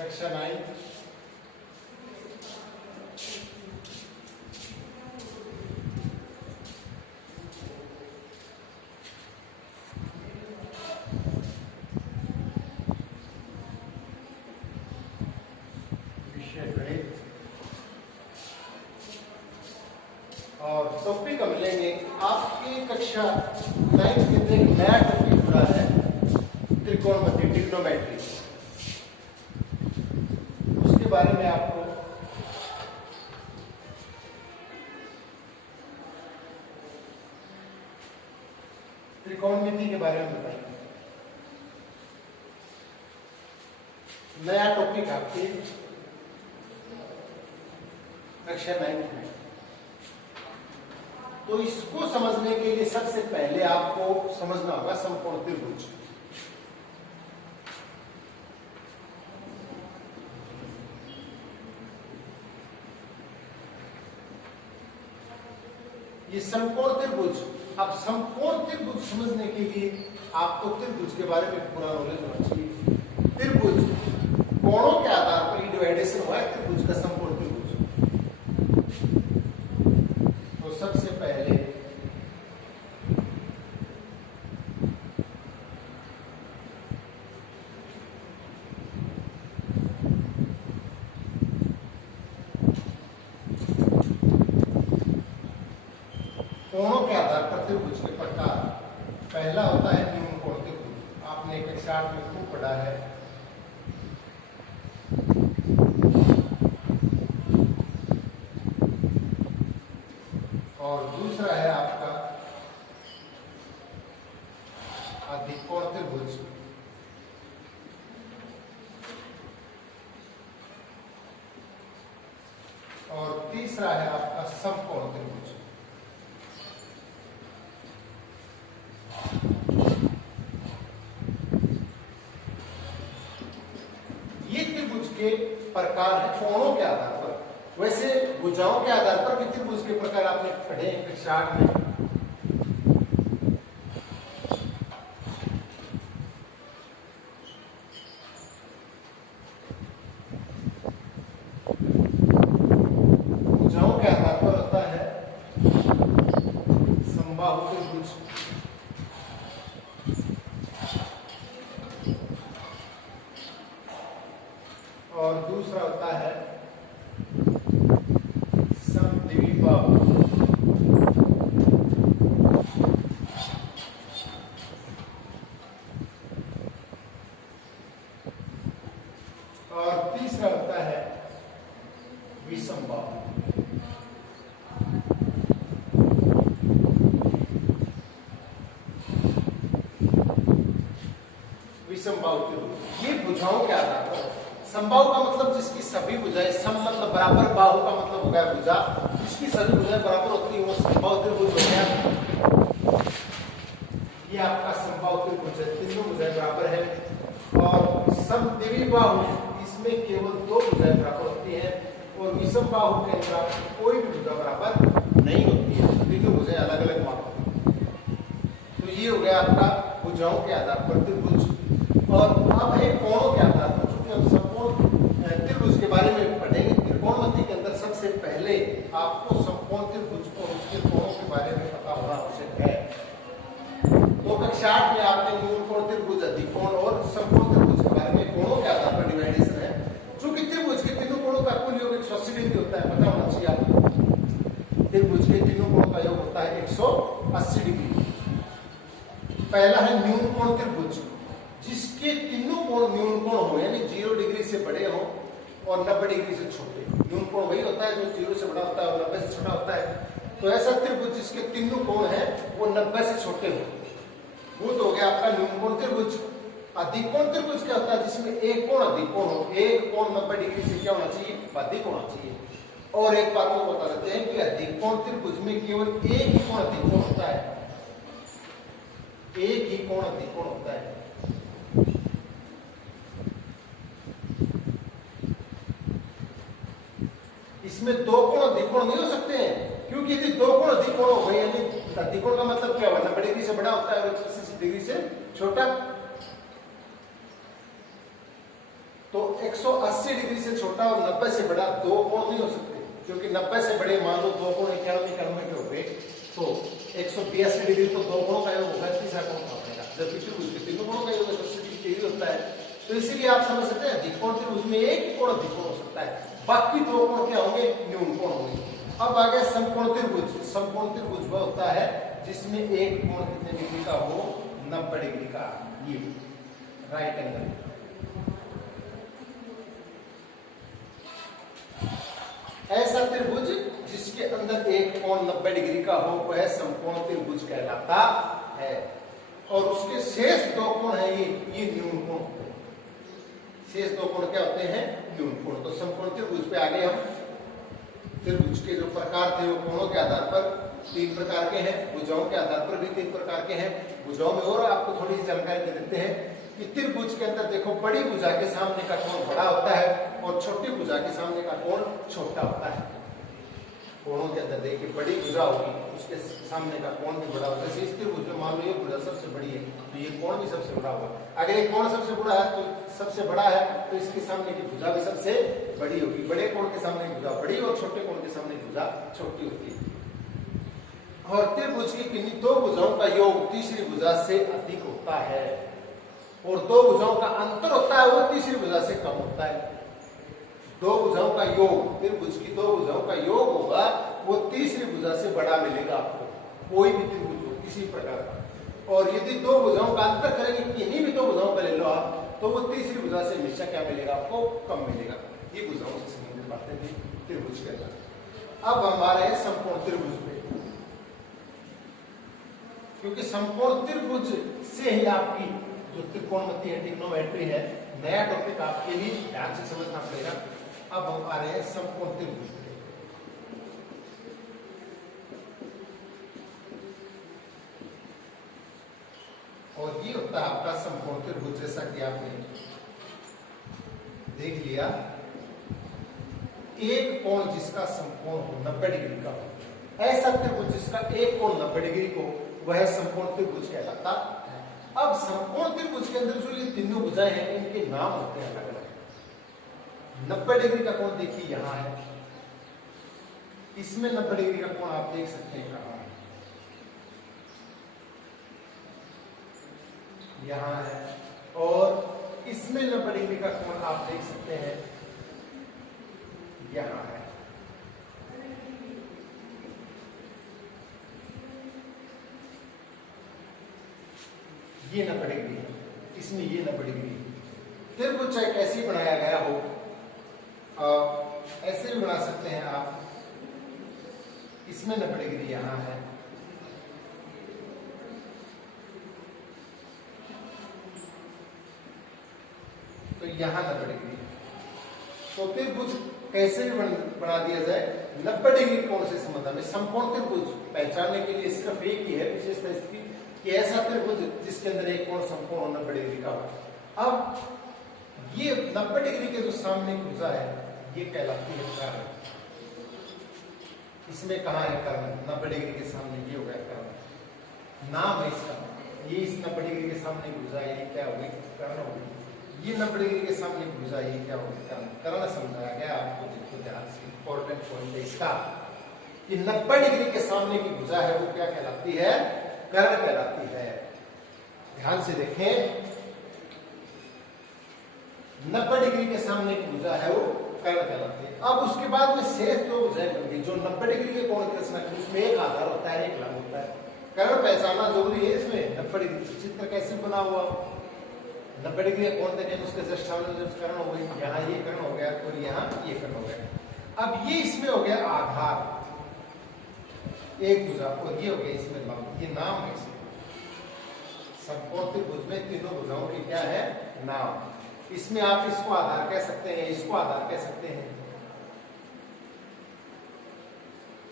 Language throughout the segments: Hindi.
कक्षा 9 विषय गणित और टॉपिक हम लेंगे आपकी कक्षा 9 के अंदर एक नया टॉपिक पढ़ा है त्रिकोणमिति ट्रिग्नोमेट्री। उसके बारे में आपको त्रिकोणमिति के बारे में बताएंगे। नया टॉपिक आपकी कक्षा 9 में, तो इसको समझने के लिए सबसे पहले आपको समझना होगा समकोण त्रिभुज। ये समकोण त्रिभुज, अब समकोण त्रिभुज समझने के लिए आपको त्रिभुज के बारे में पूरा नॉलेज होना चाहिए। त्रिभुज कोणों के आधार पर डिवाइडेशन हुआ है त्रिभुज का समकोण त्रिभुज। तो सबसे पहले कोणों के आधार पर त्रिभुज के प्रकार, पहला होता है न्यून कोण त्रिभुज। आपने कक्षा 8 में खूब पढ़ा है। और दूसरा है आपका अधिकोण त्रिभुज। और तीसरा है आपका समकोण त्रिभुज। ये त्रिभुज के प्रकार है कोणों के आधार पर। वैसे भुजाओं के आधार पर भी त्रिभुज के प्रकार आपने पढ़े हैं कक्षा 8 में। भुजाओं के आधार पर होता है समबाहु त्रिभुज, और दूसरा होता है समद्विबाहु। और तीसरा होता है विषमबाहु। विषमबाहु त्रिभुज ये भुजाओं के आधार पर। समबाहु का मतलब जिसकी सभी भुजाएं सम मतलब बराबर, बाहु का मतलब हो गया भुजा, जिसकी सभी भुजाएं बराबर होती है वो समबाहु त्रिभुज हो गया। ये आपका समबाहु त्रिभुज है, तीनों भुजाएं बराबर है। और समद्विबाहु, इसमें केवल 2 भुजाएं बराबर होती है। और विषमबाहु के अंदर आपको कोई भी भुजा बराबर नहीं होती है, तीनों भुजाएं अलग अलग माप होती है। तो ये हो गया आपका भुजाओं के आधार पर त्रिभुज। और अब है कोणों के आधार पर। हम समकोण त्रिभुज के बारे में पढ़ेंगे। त्रिकोणमिति के अंदर सबसे पहले आपको समकोण त्रिभुज और उसके कोणों के बारे में पता होना आवश्यक है। तो कक्षा 8 में आपने न्यून कोण त्रिभुज, अधिकोण और समकोण त्रिभुज के बारे में कोणों के आधार पर डिवाइडेशन है। चूंकि त्रिभुज के तीनों कोणों का कुल योग 180 डिग्री होता है, पता होना चाहिए आपको। त्रिभुज के तीनों कोणों का योग होता है 180 डिग्री। पहला है न्यून कोण त्रिभुज, जिसके तीनों कोण न्यून कोण हो, यानी 0 डिग्री से बड़े हो और 90 डिग्री से छोटे। न्यून कोण वही होता है जो 0 से बड़ा होता है और 90 से छोटा होता है। तो ऐसा त्रिभुज जिसके तीनों कोण हैं वो 90 से छोटे हो, वो तो हो गया आपका न्यून कोण त्रिभुज। अधिकोण त्रिभुज क्या होता है? जिसमें एक कोण अधिकोण हो, एक कोण 90 डिग्री से क्या होना चाहिए? अधिक होना चाहिए। और एक बात को बता देते हैं कि अधिकोण त्रिभुज में केवल एक ही कोण अधिकोण होता है, एक ही कोण अधिकोण होता है। इसमें 2 कोण अधिकोण नहीं हो सकते हैं, क्योंकि यदि 2 कोण अधिकोण हो गए, यानी अधिकोण का मतलब क्या हुआ? 90 डिग्री से बड़ा होता है और 180 डिग्री से छोटा। तो 180 डिग्री से छोटा और 90 से बड़ा दो कोण नहीं हो सकते, क्योंकि 90 से बड़े मान लो दो कोण 91 91 के हो गए, तो 182 डिग्री तो दो कोणों का योग होगा, तीसरा कोण कहाँ होगा, जबकि त्रिभुज के तीनों कोणों का योग 180 डिग्री होता है। तो इसीलिए आप समझ सकते हैं अधिकोण त्रिभुज में एक ही कोण अधिकोण हो सकता है, बाकी दो कोण क्या होंगे, न्यून कोण होंगे। अब आ गया समकोण त्रिभुज। समकोण त्रिभुज वह होता है जिसमें एक कोण कितने डिग्री का हो, 90 डिग्री का, ये राइट एंगल। ऐसा त्रिभुज जिसके अंदर एक कोण 90 डिग्री का हो वह समकोण त्रिभुज कहलाता है। और उसके शेष दो कोण है ये न्यून कोण होते हैं। शेष दो कोण क्या होते हैं, न्यून कोण। तो समकोण त्रिभुज पे आगे हम त्रिभुज के जो प्रकार थे वो कोणों के आधार पर 3 प्रकार के हैं, भुजाओं के आधार पर भी 3 प्रकार के हैं। भुजाओं में और आपको थोड़ी सी जानकारी दे देते हैं कि त्रिभुज के अंदर देखो बड़ी भुजा के सामने का कोण बड़ा होता है और छोटी भुजा के सामने का कोण छोटा होता है। कोणों के अंदर देखिए बड़ी भुजा होगी उसके सामने का कोण भी बड़ा होगा। जैसे इस त्रिभुज में मान लो ये भुजा सबसे बड़ी है तो ये कोण भी सबसे बड़ा होगा। अगर ये कोण सबसे बड़ा है तो इसके सामने की भुजा भी सबसे बड़ी होगी। बड़े कोण के सामने की भुजा बड़ी और छोटे कोण के सामने की भुजा छोटी होती है। और त्रिभुज की किन्हीं दो भुजाओं का योग तीसरी भुजा से अधिक होता है और दो भुजाओं का अंतर होता है वो तीसरी भुजा से कम होता है। दो भुजाओं का योग, त्रिभुज की दो भुजाओं का योग होगा वो तीसरी भुजा से बड़ा मिलेगा आपको, कोई भी त्रिभुज हो किसी प्रकार का। और यदि दो भुजाओं का अंतर करेंगे, किन्हीं भी दो भुजाओं का ले लो आप, तो वो तीसरी भुजा से हमेशा क्या मिलेगा आपको, कम मिलेगा। ये भुजाओं से संबंधित बातें थी त्रिभुज के अंदर। अब हमारे समकोण त्रिभुज पे, क्योंकि समकोण त्रिभुज से ही आपकी जो त्रिकोणमिति है, ट्रिग्नोमेट्री है, नया टॉपिक आपके लिए ध्यान से समझना पड़ेगा। अब हम आ रहे हैं समकोण त्रिभुज पे। और ये होता है आपका समकोण त्रिभुज। जैसा कि आपने देख लिया, एक कोण जिसका समकोण हो 90 डिग्री का हो, ऐसा त्रिभुज जिसका एक कोण 90 डिग्री को, वह समकोण त्रिभुज कहलाता है। अब समकोण त्रिभुज के अंदर जो ये तीनों भुजाएं हैं इनके नाम होते हैं अलग अलग। 90 डिग्री का कोण देखिए यहां है, इसमें 90 डिग्री का कोण आप देख सकते हैं कहां है, यहां है। और इसमें 90 डिग्री का कोण आप देख सकते हैं यहां है। ये 90 डिग्री है, इसमें ये 90 डिग्री है। त्रिभुज चाहे कैसे बनाया गया हो, ऐसे भी बना सकते हैं आप। इसमें 90 डिग्री यहां है, तो यहां 90 डिग्री। तो त्रिभुज कैसे भी बना दिया जाए, 90 डिग्री कोण से संबंध में समकोण त्रिभुज पहचानने के लिए सिर्फ एक ही है विशेषता इसकी कि ऐसा त्रिभुज जिसके अंदर एक कोण समकोण 90 डिग्री का हो। अब ये 90 डिग्री के जो सामने की भुजा है ये कहलाती है कर्ण। इसमें कहा है कर्ण, 90 डिग्री के सामने ये हो गया कर्ण, नाम है इसका। ये इस 90 डिग्री के सामने की भुजा ये क्या होगी, कर्ण होगी। ये 90 डिग्री के सामने की भुजा ये क्या होगी, कर्ण। कर्ण समझाया गया आपको, देखो ध्यान से, इंपॉर्टेंट पॉइंट है इसका कि 90 डिग्री के सामने की भुजा है वो क्या कहलाती है, कर्ण कहलाती है। ध्यान से देखें, 90 डिग्री के सामने की भुजा है वो कर्ण कहलाती है। अब उसके बाद में शेष दो भुजाएं बन गई जो 90 डिग्री के कोण की रचना करती है, उसमें एक आधार होता है, एक लंब होता है। कर्ण पहचानना जरूरी है इसमें। 90 डिग्री चित्र कैसे बना हुआ, 90 डिग्री का कोण देखें, उसके जस्ट सामने कर्ण हो गई, यहाँ ये कर्ण हो गया और यहाँ ये कर्ण हो गया। अब ये इसमें हो गया आधार, एक भुजा, और ये हो गया इसमें लंब। ये नाम है इसमें। समकोण त्रिभुज में तीनों भुजाओं की क्या है, नाम। इसमें आप इसको आधार कह सकते हैं, इसको आधार कह सकते हैं,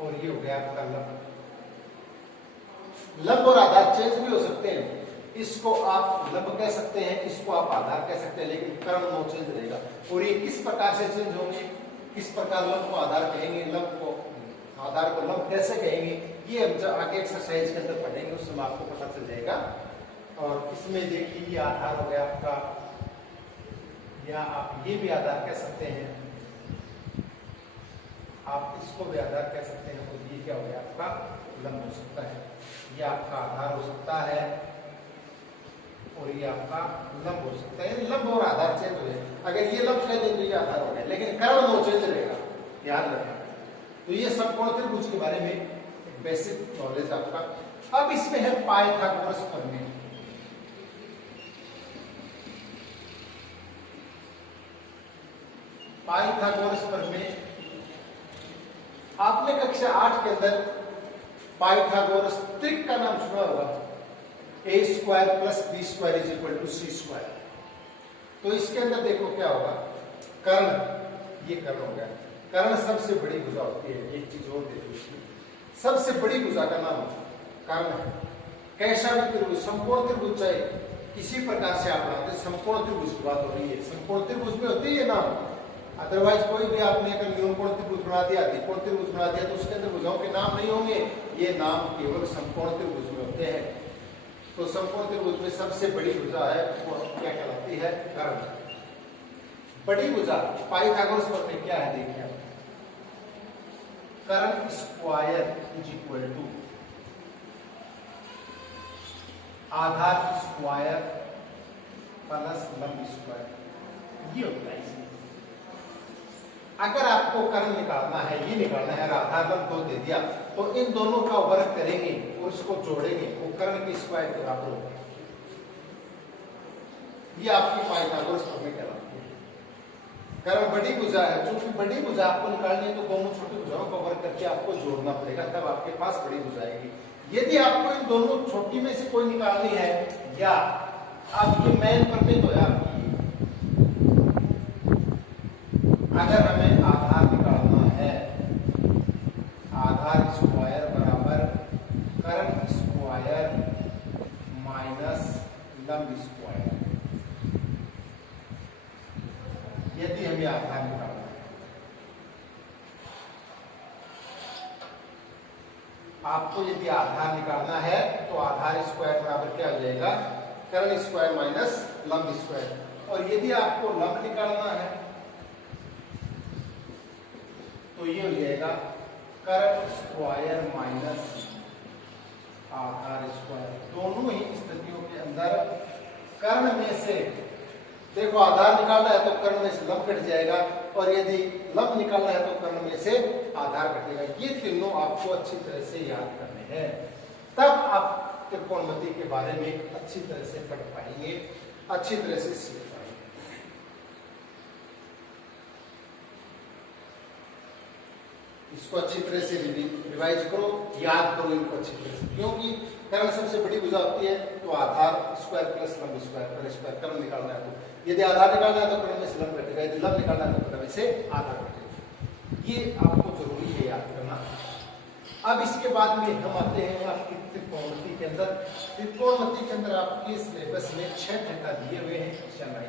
और ये हो गया आपका लंब। लंब और आधार चेंज भी हो सकते हैं। इसको आप लंब कह सकते हैं, इसको आप आधार कह सकते हैं, लेकिन कर्ण नो चेंज रहेगा। और ये किस प्रकार से चेंज होंगे, किस प्रकार लंब को आधार कहेंगे, लंब को आधार को लंब कैसे कहेंगे, ये हम जब आगे एक्सरसाइज के अंदर पढ़ेंगे उस समय आपको पता चल जाएगा। और इसमें देखिए ये आधार हो गया आपका या आप ये भी आधार कह सकते हैं, आप इसको भी आधार कह सकते हैं। तो ये क्या हो गया आपका लंब हो सकता है, ये आपका आधार हो सकता है और ये आपका लंब हो सकता है। लंब और आधार चेंज हो जाए, अगर ये लंब कह दे तो ये आधार हो गया, लेकिन कर्ण नो चेंज रहेगा, ध्यान रखना। तो ये समकोण त्रिभुज के बारे में एक बेसिक नॉलेज आपका। अब इसमें है पाइथागोरस प्रमेय। पाइथागोरस प्रमेय आपने कक्षा 8 के अंदर पाइथागोरस त्रिक का नाम सुना होगा, a square plus B square is equal to C square. तो इसके अंदर देखो क्या होगा, कर्ण, ये कर्ण हो गया। कर्ण सबसे बड़ी भुजा होती है, एक चीज और देखो इसमें, सबसे बड़ी भुजा का नाम कर्ण है। कैसा भी त्रिभुज, समकोण त्रिभुज चाहे किसी प्रकार से आप बनाते, समकोण त्रिभुज की बात हो रही है, समकोण त्रिभुज में होती है नाम। अदरवाइज कोई भी आपने अगर न्यूनकोण त्रिभुज बना दिया, त्रिकोण त्रिभुज बना दिया, तो उसके अंदर भुजाओं के नाम नहीं होंगे, ये नाम केवल समकोण त्रिभुज में होते हैं। तो समकोण त्रिभुज में सबसे बड़ी भुजा है वो क्या कहलाती है, कर्ण। बड़ी भुजा पाइथागोरस प्रमेय क्या है, देखिए आप, कर्ण स्क्वायर इज इक्वल टू आधार स्क्वायर प्लस लंब स्क्वायर, ये होता है। अगर आपको कर्ण निकालना है, ये निकालना है, आधार लंब दो दे दिया, तो इन दोनों का वर्ग करेंगे और इसको जोड़ेंगे, वो कर्ण के स्क्वायर के बराबर होगा। ये आपकी पाइथागोरस प्रमेय कहलाती है। कर्ण बड़ी भुजा है, चूंकि बड़ी भुजा आपको निकालनी है तो दोनों छोटी भुजाओं का वर्ग करके आपको जोड़ना पड़ेगा, तब आपके पास बड़ी भुजा आएगी। यदि आपको इन दोनों छोटी में से कोई निकालनी है, या अब ये मेन प्रमेय तो है आपकी, अगर हमें आधार निकालना है, आधार स्क्वायर बराबर कर्ण स्क्वायर माइनस लंब स्क्वायर, यदि हमें आधार निकालना है, आपको यदि आधार निकालना है तो आधार स्क्वायर बराबर क्या हो जाएगा, कर्ण स्क्वायर माइनस लंब स्क्वायर। और यदि आपको लंब निकालना है तो ये हो जाएगा कर्ण स्क्वायर माइनस आधार स्क्वायर। दोनों ही स्थितियों के अंदर कर्ण में से, देखो आधार निकालना है तो कर्ण में से लंब कट जाएगा, और यदि लंब निकालना है तो कर्ण में से आधार कटेगा। ये तीनों आपको अच्छी तरह से याद करने हैं, तब आप त्रिकोणमिति के बारे में अच्छी तरह से पढ़ पाएंगे, अच्छी तरह से सीख पाएंगे। इसको अच्छी तरह से रिवाइज करो, याद करो इनको अच्छी तरह से, क्योंकि कर्ण सबसे बड़ी भुजा होती है। तो आधार स्क्वायर प्लस लंब स्क्वायर, कर्ण स्क्वायर, कर्ण निकालना है तो यदि आधार निकालना है तो कर्ण में से लंब कटेगा, यदि लंब निकालना है तो कर्ण में से आधार कटेगा। ये आपको जरूरी है याद करना। अब इसके बाद में हम आते हैं आपकी त्रिकोणमिति के अंदर। त्रिकोणमिति के अंदर आपके सिलेबस में 6 थीटा दिए हुए हैं, कक्षा 9।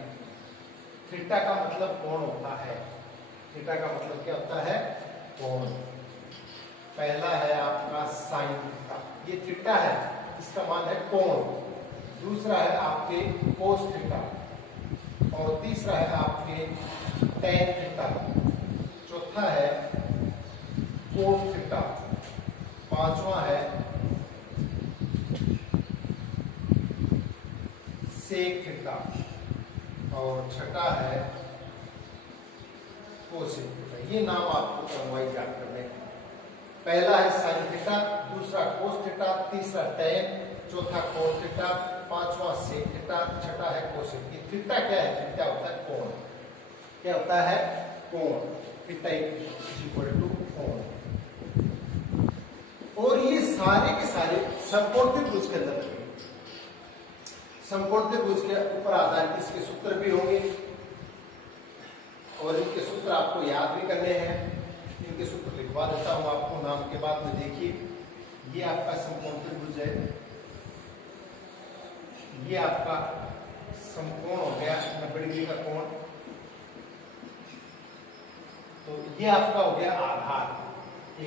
थीटा का मतलब कोण होता है, थीटा का मतलब क्या होता है, कोण। पहला है आपका साइन थीटा, ये थीटा है, इसका मान है कोण। दूसरा है आपके कोस थीटा, और तीसरा है आपके टेन थीटा, चौथा है कोट थीटा, पांचवा है सेक थीटा, और छठा है कोसेक थीटा। ये नाम आपको क्रमवाइज याद करने हैं। पहला है साइन थीटा, दूसरा कोस थीटा, तीसरा टेन, चौथा कोट थीटा, पांचवा सेक थीटा, छठा है कोसेक। थीटा क्या है, थीटा होता है कोण। क्या होता है, कोण। थीटा इक्वल टू कोण। और ये सारे के सारे समकोण त्रिभुज के अंदर, समकोण त्रिभुज के ऊपर आधारित इसके सूत्र भी होंगे, और इनके सूत्र आपको याद भी करने हैं। इनके सूत्र लिखवा देता हूं आपको नाम के बाद में। देखिए, ये आपका समकोण त्रिभुज है, ये आपका समकोण हो गया 90 डिग्री का कोण। तो ये आपका हो गया आधार ए,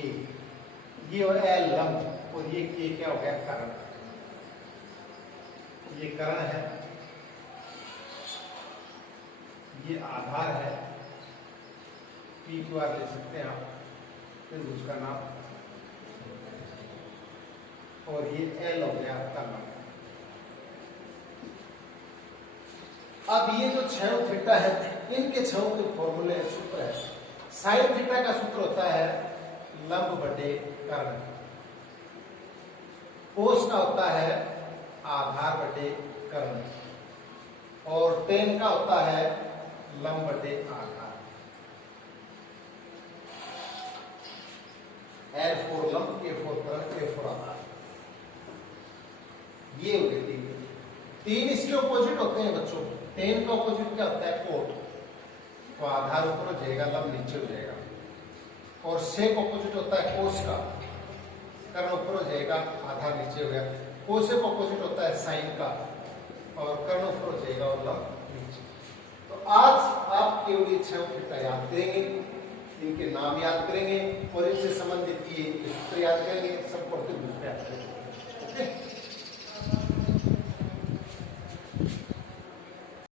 ये हो गया लंब, और ये के क्या हो गया, कर्ण। ये कर्ण है, ये आधार है, पी क्यू आर ले सकते हैं आप त्रिभुज का नाम, और ये एल हो गया आपका नाम। अब ये जो क्षण थीटा है, इनके क्षणों के फॉर्मूले सूत्र है। साइन थीटा का सूत्र होता है लंब बटे कर्ण, कोस का होता है आधार बटे कर्ण, और टेन का होता है लंब बटे आधार। एल फोर लंब, ए फोर कर्ण, ए फोर आधार। ये हो गए तीन इसके ऑपोजिट होते हैं बच्चों। टेन का ऑपोजिट क्या होता है? कोट। तो आधार ऊपर हो जाएगा, लंब नीचे हो जाएगा। और सेक ऑपोजिट होता है कोस का, कर्ण ऊपर हो जाएगा, आधार नीचे हो गया। कोसेक ऑपोजिट होता है साइन का, और कर्ण ऊपर हो जाएगा और लंब नीचे। तो आज आप केवल इच्छाओं थीटा याद करेंगे, इनके नाम याद करेंगे, और इनसे संबंधित ये सूत्र याद करेंगे, सब पढ़ते दूसरे